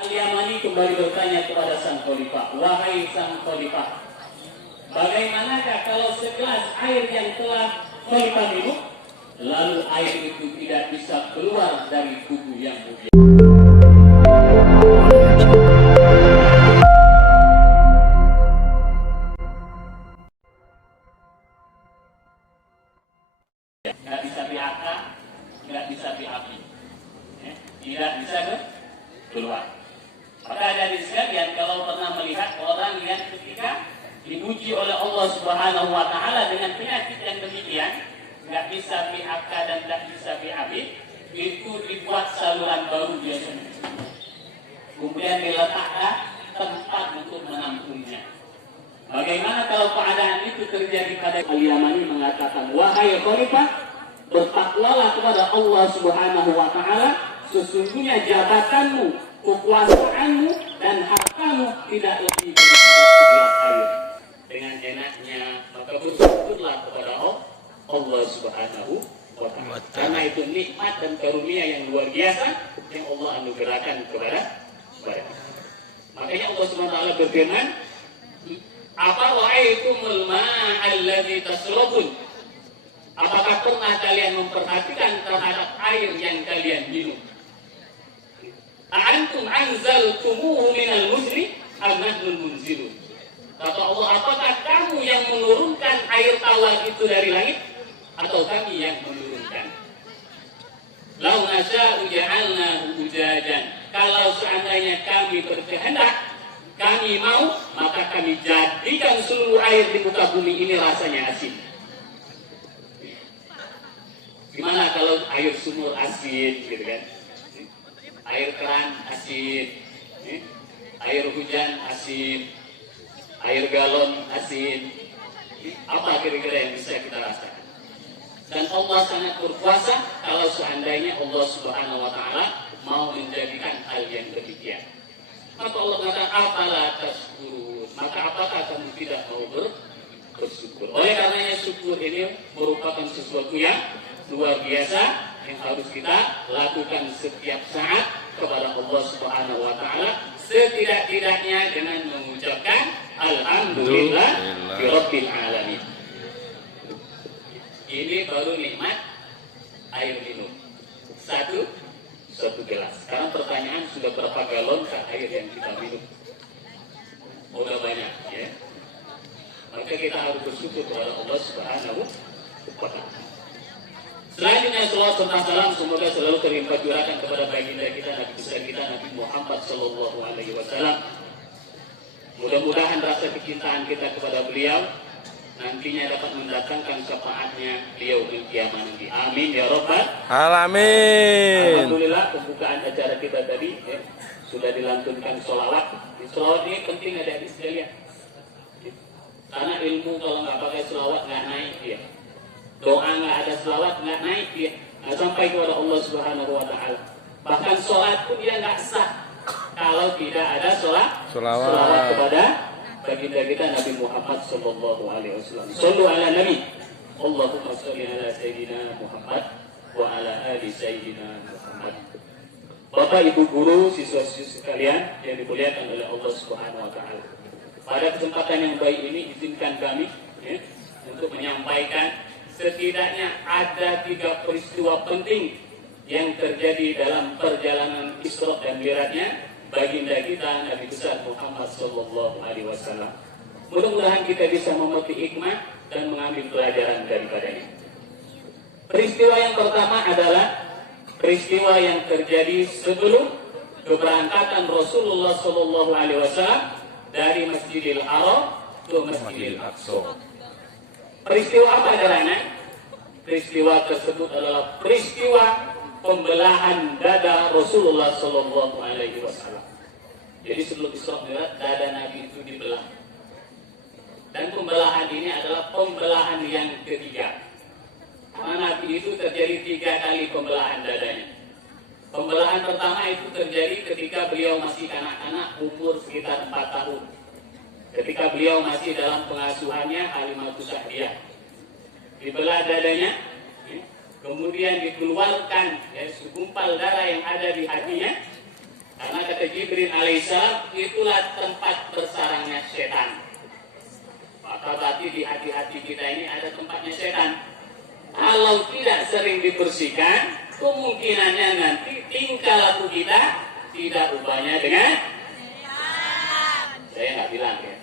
Al-Yamani kembali bertanya kepada sang khalifah, wahai sang khalifah, bagaimanakah kalau segelas air yang telah khalifah minum, lalu air itu tidak bisa keluar dari tubuh yang mulia? Nggak bisa diangkat, nggak bisa diapi, tidak bisa keluar. Maka dari sekalian, kalau pernah melihat orang yang ketika diuji oleh Allah Subhanahu wa Ta'ala dengan penyakit yang demikian, nggak bisa PHK dan nggak bisa PAB, itu dibuat saluran baru biasanya. Kemudian diletakkan tempat untuk menampungnya. Bagaimana kalau keadaan itu terjadi pada Al-Yamani mengatakan, wahai khalifah, bertakwalah kepada Allah Subhanahu wa Ta'ala, sesungguhnya jabatanmu, kekuasaanmu dan hartamu tidak lebih dari segelas air. Dengan enaknya maka bersyukurlah kepada Allah Subhanahu wa Ta'ala. Karena itu nikmat dan karunia yang luar biasa yang Allah anugerahkan kepada kita. Makanya Allah Subhanahu wa Ta'ala berfirman, apa wa'aitumul ma'alladzi tasrabun? Apakah pernah kalian memperhatikan terhadap air yang kalian minum? Antum anzaltumuhu minal muzni am nahnul munzilun? Kata Allah, apakah kamu yang menurunkan air tawar itu dari langit atau kami yang menurunkan? Lau nasya'u ja'alnahu ujajan. Kalau seandainya kami berkehendak, kami mau, maka kami jadikan seluruh air di muka bumi ini rasanya asin. Gimana kalau air sumur asin, gitu kan? Air keran asin, air hujan asin, air galon asin. Apa kira-kira yang bisa kita rasakan? Dan Allah sangat berkuasa kalau seandainya Allah Subhanahu wa Ta'ala mau menjadikan hal yang demikian. Maka Allah kata, apalah tashkurun? Maka apakah kamu tidak mau bersyukur? Oleh karenanya syukur ini merupakan sesuatu yang luar biasa yang harus kita lakukan setiap saat kepada Allah Subhanahu wa Ta'ala, setidak-tidaknya dengan mengucapkan alhamdulillah birabbil alamin. Ini baru nikmat air minum. Satu gelas. Sekarang pertanyaan, sudah berapa galon air yang kita minum? Udah banyak, ya. Maka kita harus bersyukur kepada Allah Subhanahu wa Ta'ala. Selanjutnya salawat serta salam semoga selalu terlimpah curahkan kepada baginda kita, Nabi besar kita, Nabi Muhammad Sallallahu Alaihi Wasallam. Mudah-mudahan rasa kecintaan kita kepada beliau nantinya dapat mendatangkan syafaatnya beliau di kiamat nanti. Amin ya Rabbal Alamin. Alhamdulillah pembukaan acara kita tadi sudah dilantunkan sholawat. Sholawat ini penting ada di sekalian. Karena ilmu kalau nggak pakai sholawat nggak naik dia. Doa nggak ada selawat nggak naik dia, nggak sampai kepada Allah Subhanahu wa Ta'ala. Bahkan sholat pun dia nggak sah kalau tidak ada selawat kepada baginda kita Nabi Muhammad Sallallahu Alaihi Wasallam. Sallu ala Nabi. Allahumma salli ala Sayyidina Muhammad wa ala ali Sayyidina Muhammad. Bapak Ibu guru, siswa-siswi sekalian yang dimuliakan oleh Allah Subhanahu wa Ta'ala. Pada kesempatan yang baik ini izinkan kami untuk menyampaikan setidaknya ada 3 peristiwa penting yang terjadi dalam perjalanan Isra dan Mi'rajnya baginda kita Nabi besar Muhammad Sallallahu Alaihi Wasallam. Mudah-mudahan kita bisa memetik hikmah dan mengambil pelajaran daripadanya. Peristiwa yang pertama adalah peristiwa yang terjadi sebelum keberangkatan Rasulullah Sallallahu Alaihi Wasallam dari Masjidil Haram ke Masjidil Aqsa. Peristiwa apa adanya? Peristiwa tersebut adalah peristiwa pembelahan dada Rasulullah Sallallahu Alaihi Wasallam. Jadi sebelum Isra Mi'raj dada Nabi itu dibelah. Dan pembelahan ini adalah pembelahan yang ketiga. Karena Nabi itu terjadi 3 kali pembelahan dadanya. Pembelahan pertama itu terjadi ketika beliau masih anak-anak umur sekitar 4 tahun. Ketika beliau masih dalam pengasuhannya Halimatus Sa'diyah, dibelah dadanya, kemudian dikeluarkan segumpal darah yang ada di hatinya, Karena kata Jibril alaihissalam, itulah tempat bersarangnya setan. Maka berarti di hati-hati kita ini ada tempatnya setan. Kalau tidak sering dibersihkan, kemungkinannya nanti tingkah laku kita tidak ubahnya dengan saya nggak bilang ya,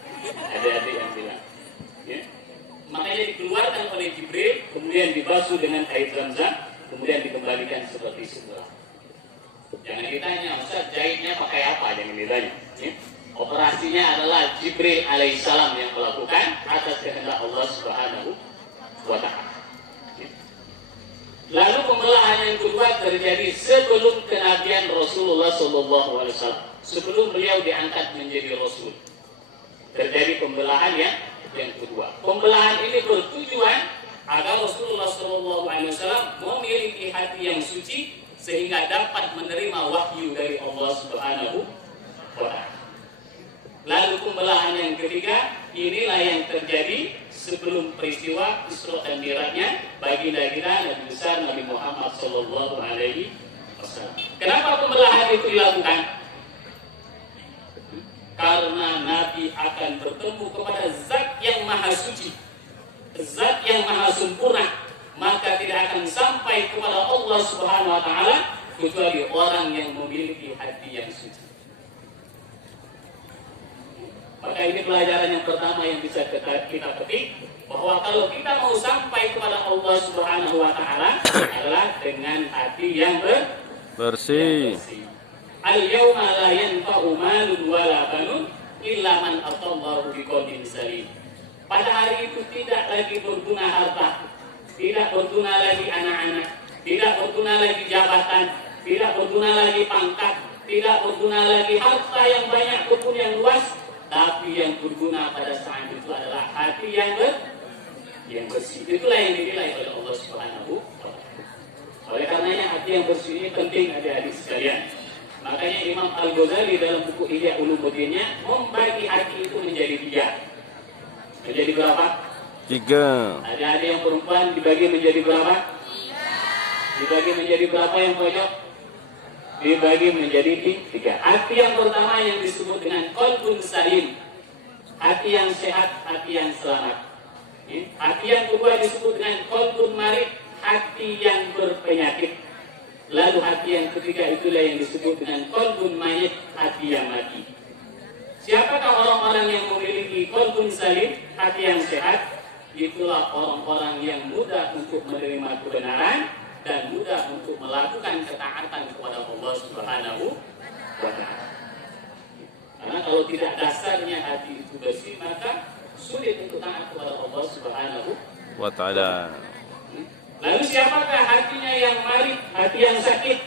ada adik yang bilang ya. Makanya dikeluarkan oleh Jibril, kemudian dibasuh dengan air Zam-Zam, kemudian dikembalikan seperti semula. Jangan ditanya, Ustaz jahitnya pakai apa? Jangan ditanya ya. Operasinya adalah Jibril alaihissalam yang melakukan atas kehendak Allah Subhanahu wa ta'ala. Lalu pembelahan yang kedua terjadi sebelum kenabian Rasulullah Sallallahu Alaihi Wasallam, sebelum beliau diangkat menjadi Rasul. Terjadi pembelahan yang kedua. Pembelahan ini bertujuan agar Rasulullah Sallallahu Alaihi Wasallam memiliki hati yang suci sehingga dapat menerima wahyu dari Allah Subhanahu wa Ta'ala. Lalu pembelahan yang ketiga, inilah yang terjadi sebelum peristiwa Isra dan Mi'rajnya baginda kita Nabi besar Nabi Muhammad Sallallahu Alaihi Wasallam. Kenapa pembelahan itu dilakukan? Karena Nabi akan bertemu kepada Zat yang Maha Suci, Zat yang Maha Sempurna, maka tidak akan sampai kepada Allah Subhanahu Wa Taala kecuali orang yang memiliki hati yang suci. Maka ini pelajaran yang pertama yang bisa kita petik, bahwa kalau kita mau sampai kepada Allah Subhanahu wa Ta'ala adalah dengan hati yang bersih. Al-yawma la yanfa'u malun wala banun illa man atallahu biqalbin salim. Pada hari itu tidak lagi berguna harta, tidak berguna lagi anak-anak, tidak berguna lagi jabatan, tidak berguna lagi pangkat, tidak berguna lagi harta yang banyak ataupun yang luas. Tapi yang berguna pada saat itu adalah hati yang bersih. Itulah yang dinilai oleh Allah Subhanahu wa Ta'ala. Oleh karenanya hati yang bersih ini penting adik-adik sekalian. Makanya Imam Al-Ghazali dalam buku Ihya Ulumuddinnya membagi hati itu menjadi 3. Menjadi berapa? 3. Ada yang perempuan dibagi menjadi berapa? Dibagi menjadi berapa yang pojok? Dibagi menjadi 3. Hati yang pertama yang disebut dengan qalbun salim, hati yang sehat, hati yang selamat. Hati yang kedua disebut dengan qalbun marid, hati yang berpenyakit. Lalu hati yang ketiga itulah yang disebut dengan qalbun mayyit, hati yang mati. Siapakah orang-orang yang memiliki qalbun salim, hati yang sehat? Itulah orang-orang yang mudah untuk menerima kebenaran dan mudah untuk melakukan ketaatan kepada Allah Subhanahu wa Ta'ala. Karena kalau tidak dasarnya hati itu bersih, maka sulit untuk taat kepada Allah Subhanahu wa Ta'ala. Lalu siapakah hatinya yang marid, hati yang sakit?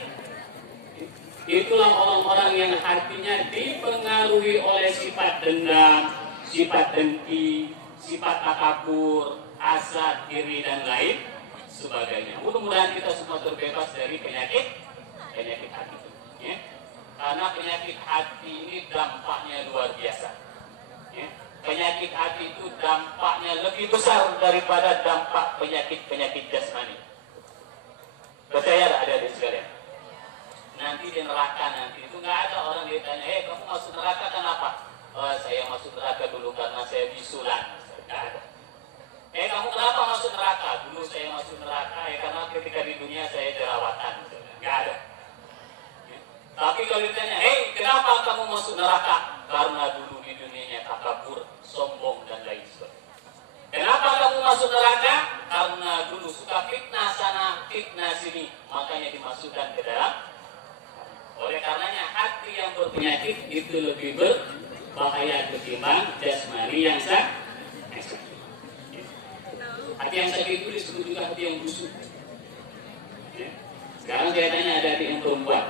Itulah orang-orang yang hatinya dipengaruhi oleh sifat dendam, sifat dengki, sifat takabur, hasad, iri dan lain sebagainya. Mudah-mudahan kita semua terbebas dari penyakit hati. Ya. Karena penyakit hati ini dampaknya luar biasa. Ya. Penyakit hati itu dampaknya lebih besar daripada dampak penyakit jasmani. Percaya tak adik-adik sekalian? Nanti di neraka itu nggak ada orang ditanya, kamu masuk neraka kenapa? Oh, saya masuk neraka dulu karena saya bisulan. Nggak ada. Kamu kenapa masuk neraka? Dulu saya masuk neraka karena ketika di dunia saya jerawatan. Nggak ada. Tapi kalau ditanya, kenapa kamu masuk neraka? Karena dulu di dunianya takabur, sombong dan lain sebagainya. Kenapa kamu masuk neraka? Karena dulu suka fitnah sana, fitnah sini, makanya dimasukkan ke dalam. Oleh karenanya hati yang berpenyakit itu lebih berbahaya ketimbang jasmani yang sakit. Hati yang sakit itu disebut juga hati yang busuk. Sekarang saya tanya ada hati yang perempuan.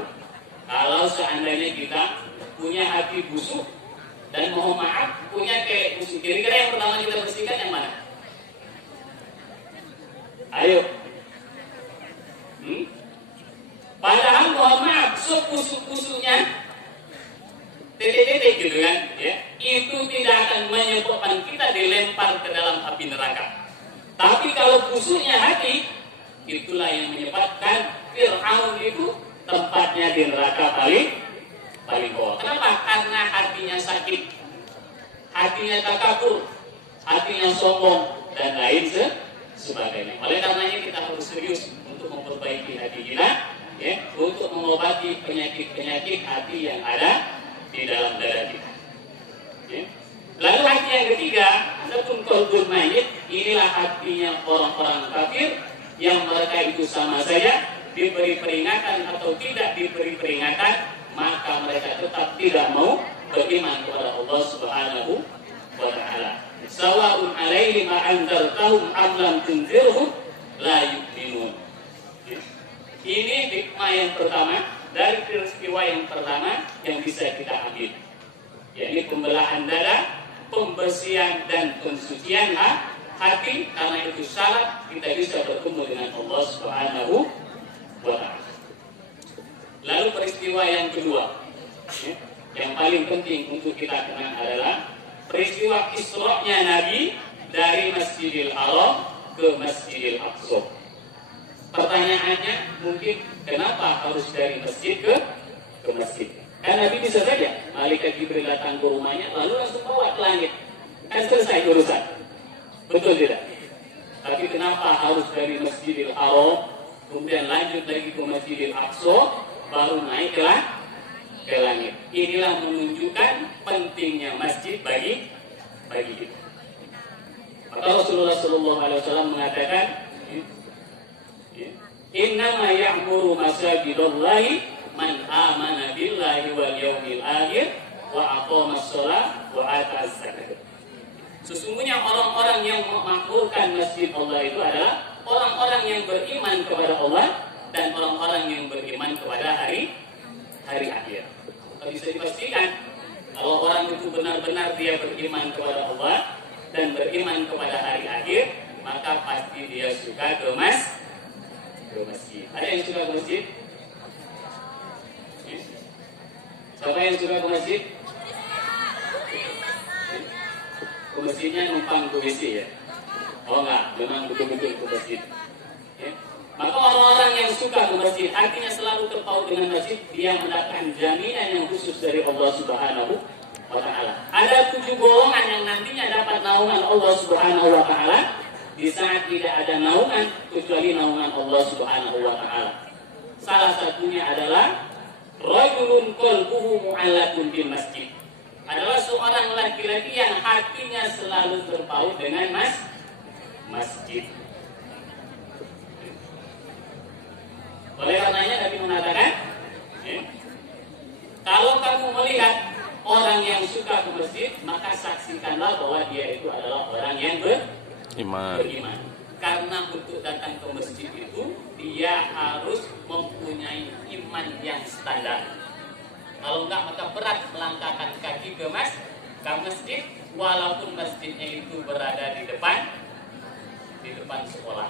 Kalau seandainya kita punya hati busuk dan mohon maaf punya kayak busuk, kira-kira yang pertama kita bersihkan yang mana? Ayo. Padahal mohon maaf sebusuk-busuknya titik-titik gitu kan, ya, itu tidak akan menyebabkan kita dilempar ke dalam api neraka. Tapi kalau busuknya hati, itulah yang menyebabkan Fir'aun itu tempatnya di neraka paling paling bawah. Kenapa? Karena hatinya sakit, hatinya takabur, hatinya sombong dan lain sebagainya. Oleh karenanya kita harus serius untuk memperbaiki hati kita, ya, untuk mengobati penyakit-penyakit hati yang ada di dalam dada kita. Ya. Lalu hati yang ketiga, adapun qalbul mayyit, inilah hatinya orang-orang kafir yang mereka itu sama saja diberi peringatan atau tidak diberi peringatan, maka mereka tetap tidak mau beriman kepada Allah Subhanahu wa taala. Sawa'un 'alaihim a'anzartahum am lam tunzirhum la yu'minun. Ini hikmah yang pertama dari peristiwa yang pertama yang bisa kita ambil, yakni pembelahan dada, pembersihan dan pensucian hati. Karena itu syarat kita bisa bertemu dengan Allah Subhanahu wa taala. Lalu peristiwa yang kedua, yang paling penting untuk kita kenang adalah peristiwa Isra-nya Nabi dari Masjidil Haram ke Masjidil Aqsa. Pertanyaannya mungkin kenapa harus dari masjid ke masjid? Kan Nabi bisa saja malaikat Jibril datang ke rumahnya lalu langsung bawa ke langit, kan selesai urusan, betul tidak? Tapi kenapa harus dari Masjidil Haram kemudian lanjut lagi ke Masjidil Aqsa baru naik ke langit? Inilah menunjukkan pentingnya masjid bagi kita. Maka Rasulullah SAW mengatakan, innama ya'muru masajidallahi man amana billahi wal yawmil akhir wa aqamas shalah wa ata'az zakat. Sesungguhnya orang-orang yang memakmurkan masjid Allah itu adalah orang-orang yang beriman kepada Allah dan orang-orang yang beriman kepada hari akhir. Bisa dipastikan kalau orang itu benar-benar dia beriman kepada Allah dan beriman kepada hari akhir, maka pasti dia suka ke masjid. Ada yang suka ke masjid? Siapa yang suka ke masjid? Ke masjidnya numpang ke WC ya? Oh enggak, memang betul-betul ke masjid. Ya. Maka orang-orang yang suka ke masjid, hatinya selalu terpaut dengan masjid, dia mendapatkan jaminan yang khusus dari Allah Subhanahu wa taala. Ada 7 golongan yang nantinya dapat naungan Allah Subhanahu wa taala di saat tidak ada naungan kecuali naungan Allah Subhanahu wa taala. Salah satunya adalah rajulun qalbuhu mu'allaqun bil masjid. Adalah seorang laki-laki yang hatinya selalu terpaut dengan masjid. Oleh karenanya Nabi mengatakan, kalau kamu melihat orang yang suka ke masjid, maka saksikanlah bahwa dia itu adalah orang yang beriman. Karena untuk datang ke masjid itu dia harus mempunyai iman yang standar. Kalau enggak maka berat melangkahkan kaki ke masjid, walaupun masjidnya itu berada di depan sekolah.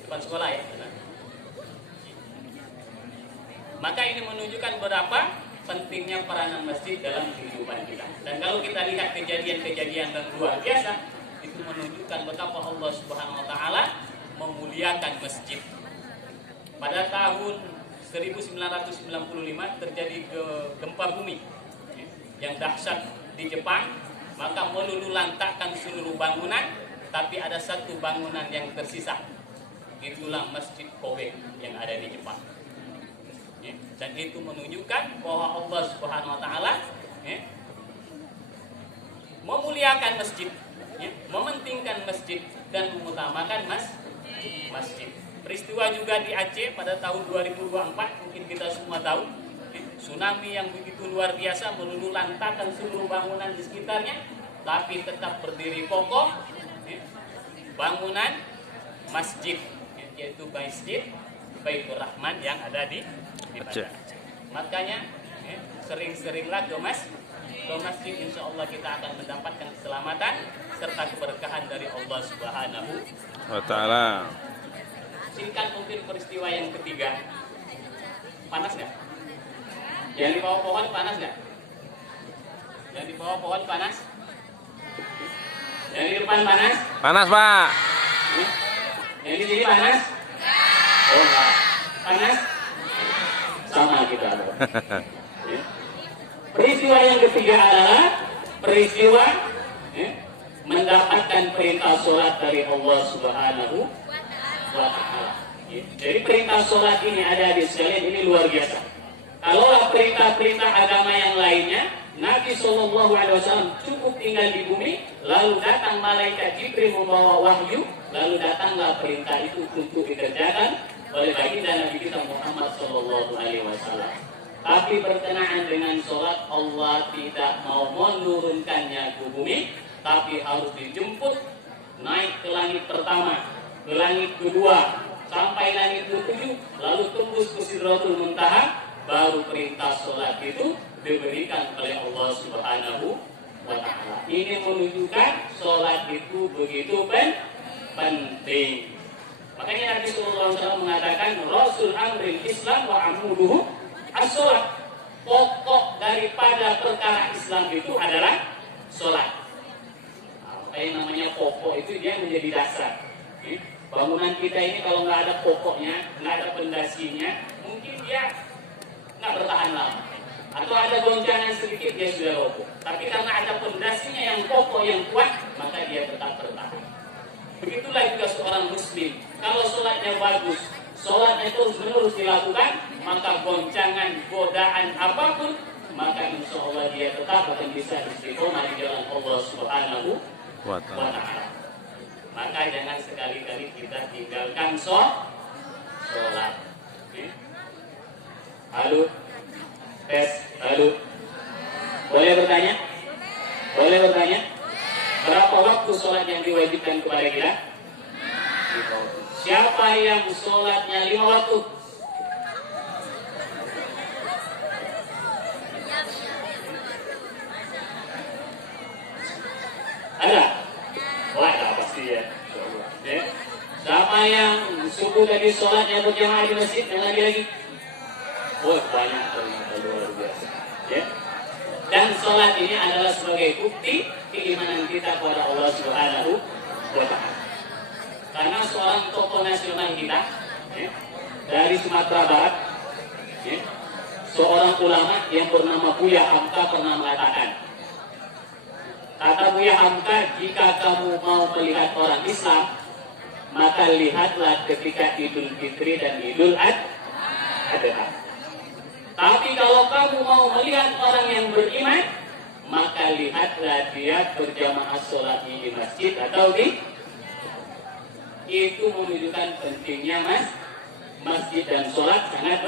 Depan sekolah ya, benar. Maka ini menunjukkan berapa pentingnya peranan masjid dalam kehidupan kita. Dan kalau kita lihat kejadian-kejadian yang luar biasa, itu menunjukkan betapa Allah Subhanahu wa taala memuliakan masjid. Pada tahun 1995 terjadi gempa bumi yang dahsyat di Jepang, maka meluluhlantakkan seluruh bangunan, tapi ada satu bangunan yang tersisa. Itulah Masjid Kobe yang ada di Jepang. Dan itu menunjukkan bahwa Allah Subhanahu wa taala memuliakan masjid, mementingkan masjid dan mengutamakan masjid. Peristiwa juga di Aceh pada tahun 2024, mungkin kita semua tahu, tsunami yang begitu luar biasa meluluhlantakkan seluruh bangunan di sekitarnya, tapi tetap berdiri kokoh bangunan masjid, yaitu Masjid Baitur Rahman yang ada di Aceh. Makanya sering-seringlah ke masjid, insya Allah kita akan mendapatkan keselamatan serta keberkahan dari Allah Subhanahu wa taala. Singkat mungkin peristiwa yang ketiga. Panas nggak? Yang di bawah pohon panas nggak? Yang di bawah pohon panas? Yang di depan panas? Panas, Pak. Yang di sini panas? Oh enggak. Panas? Sama kita. Ya. Peristiwa yang ketiga adalah peristiwa mendapatkan perintah sholat dari Allah Subhanahu wa Ta'ala. Ya. Jadi perintah sholat ini ada di sekalian, ini luar biasa. Kalau perintah-perintah agama yang lainnya, Nabi SAW cukup tinggal di bumi, lalu datang malaikat Jibril membawa wahyu, lalu datanglah perintah itu untuk dikerjakan oleh baginda Nabi kita Muhammad SAW. Tapi berkenaan dengan sholat, Allah tidak mau menurunkannya ke bumi, tapi harus dijemput naik ke langit pertama, ke langit kedua, sampai langit ke-7, lalu tembus ke Sidratul Muntaha, baru perintah sholat itu diberikan oleh Allah Subhanahu wa Ta'ala. Ini menunjukkan sholat itu begitu penting. Makanya Nabi SAW mengatakan Rasul Amril Islam wa amuduhu as-sholat. Pokok daripada perkara Islam itu adalah sholat. Yang namanya pokok itu dia menjadi dasar. Bangunan kita ini kalau nggak ada pokoknya, nggak ada pondasinya, mungkin dia nggak bertahan lama. Atau ada goncangan sedikit dia sudah roboh. Tapi karena ada pondasinya yang kokoh, yang kuat, maka dia tetap bertahan. Begitulah juga seorang muslim. Kalau sholatnya bagus, sholatnya terus-menerus dilakukan, maka goncangan, godaan apapun, maka insya Allah dia tetap akan bisa istiqomah di jalan Allah Subhanahu wa Ta'ala. Maka jangan sekali-kali kita tinggalkan sholat. Halo, tes, halo. Boleh bertanya? Boleh bertanya? Berapa waktu sholat yang diwajibkan kepada kita? Siapa yang sholatnya 5 waktu? Ada? Wah, ada pasti ya. Siapa yang subuh tadi sholatnya berjamaah di masjid? Yang lagi? Oh, banyak ternyata, luar biasa. Ya. Dan sholat ini adalah sebagai bukti keimanan kita kepada Allah Subhanahu wa Ta'ala. Karena seorang tokoh nasional kita dari Sumatera Barat, seorang ulama yang bernama Buya Hamka pernah mengatakan, kata Buya Hamka, jika kamu mau melihat orang Islam, maka lihatlah ketika Idul Fitri dan Idul Adha. Tapi kalau kamu mau melihat orang yang beriman, maka lihatlah dia berjamaah sholatnya di masjid atau di. Itu menunjukkan pentingnya masjid dan sholat sangat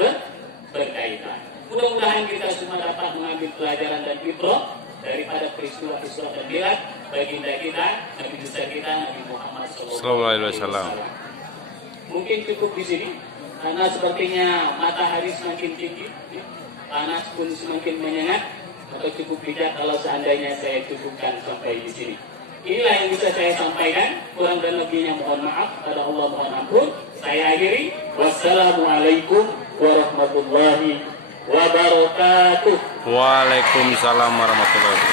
berkaitan. Mudah-mudahan kita semua dapat mengambil pelajaran dan ibrah daripada peristiwa-peristiwa terbilat baginda kita, Nabi besar kita, Nabi Muhammad SAW. Mungkin cukup di sini. Karena sepertinya matahari semakin tinggi, panas pun semakin menyengat, maka cukup bijak kalau seandainya saya cukupkan sampai di sini. Inilah yang bisa saya sampaikan. Kurang dan lebihnya mohon maaf. Pada Allah mohon ampun. Saya akhiri. Wassalamualaikum warahmatullahi wabarakatuh. Waalaikumsalam warahmatullahi wabarakatuh.